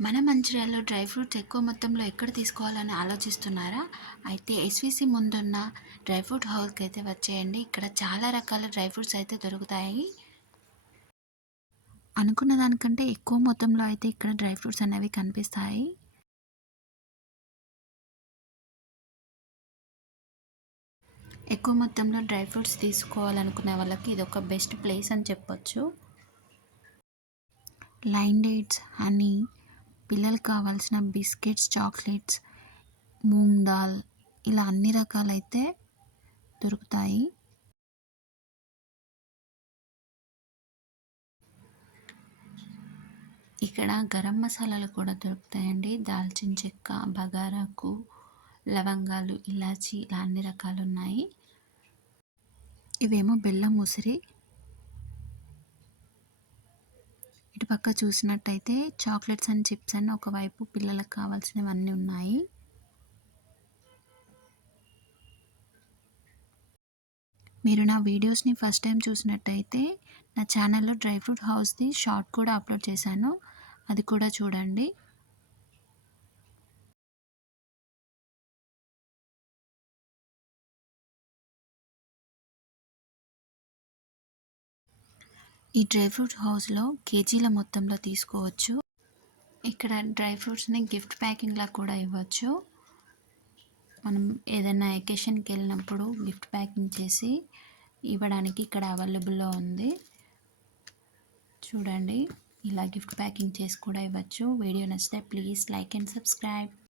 మన మంచిర్యాలలో dry fruits ఎక్కువ మొత్తంలో ఎక్కడ తీసుకోవాలని ఆలోచిస్తున్నారా? అయితే ఎస్వీసీ ముందున్న డ్రై ఫ్రూట్ హౌస్‌కి అయితే వచ్చేయండి. ఇక్కడ చాలా రకాల డ్రై ఫ్రూట్స్ అయితే దొరుకుతాయి. అనుకున్న దానికంటే ఎక్కువ మొత్తంలో అయితే ఇక్కడ డ్రై ఫ్రూట్స్ అనేవి కనిపిస్తాయి. ఎక్కువ మొత్తంలో డ్రై ఫ్రూట్స్ తీసుకోవాలనుకునే వాళ్ళకి ఇదొక బెస్ట్ ప్లేస్ అని చెప్పొచ్చు. లైన్ డేట్స్, హనీ, పిల్లలకి కావాల్సిన బిస్కెట్స్, చాక్లెట్స్, మూంగ్ దాల్ ఇలా అన్ని రకాలైతే దొరుకుతాయి. ఇక్కడ గరం మసాలాలు కూడా దొరుకుతాయండి. దాల్చిన చెక్క, బగారాకు, లవంగాలు, ఇలాచి ఇలా అన్ని రకాలున్నాయి. ఇవేమో బెల్లం ముసిరి. ఇటు పక్క చూసినట్టయితే చాక్లెట్స్ అండ్ చిప్స్ అని ఒకవైపు పిల్లలకు కావాల్సినవన్నీ ఉన్నాయి. మీరు నా వీడియోస్ని ఫస్ట్ టైం చూసినట్టయితే నా ఛానల్లో డ్రై ఫ్రూట్ హౌస్ది షార్ట్ కూడా అప్లోడ్ చేశాను, అది కూడా చూడండి. ఈ డ్రై ఫ్రూట్ హౌస్లో కేజీల మొత్తంలో తీసుకోవచ్చు. ఇక్కడ డ్రై ఫ్రూట్స్ని గిఫ్ట్ ప్యాకింగ్లా కూడా ఇవ్వచ్చు. మనం ఏదైనా ఎకేషన్కి వెళ్ళినప్పుడు గిఫ్ట్ ప్యాకింగ్ చేసి ఇవ్వడానికి ఇక్కడ అవైలబుల్లో ఉంది. చూడండి, ఇలా గిఫ్ట్ ప్యాకింగ్ చేసి కూడా ఇవ్వచ్చు. వీడియో నచ్చితే ప్లీజ్ లైక్ అండ్ సబ్స్క్రైబ్.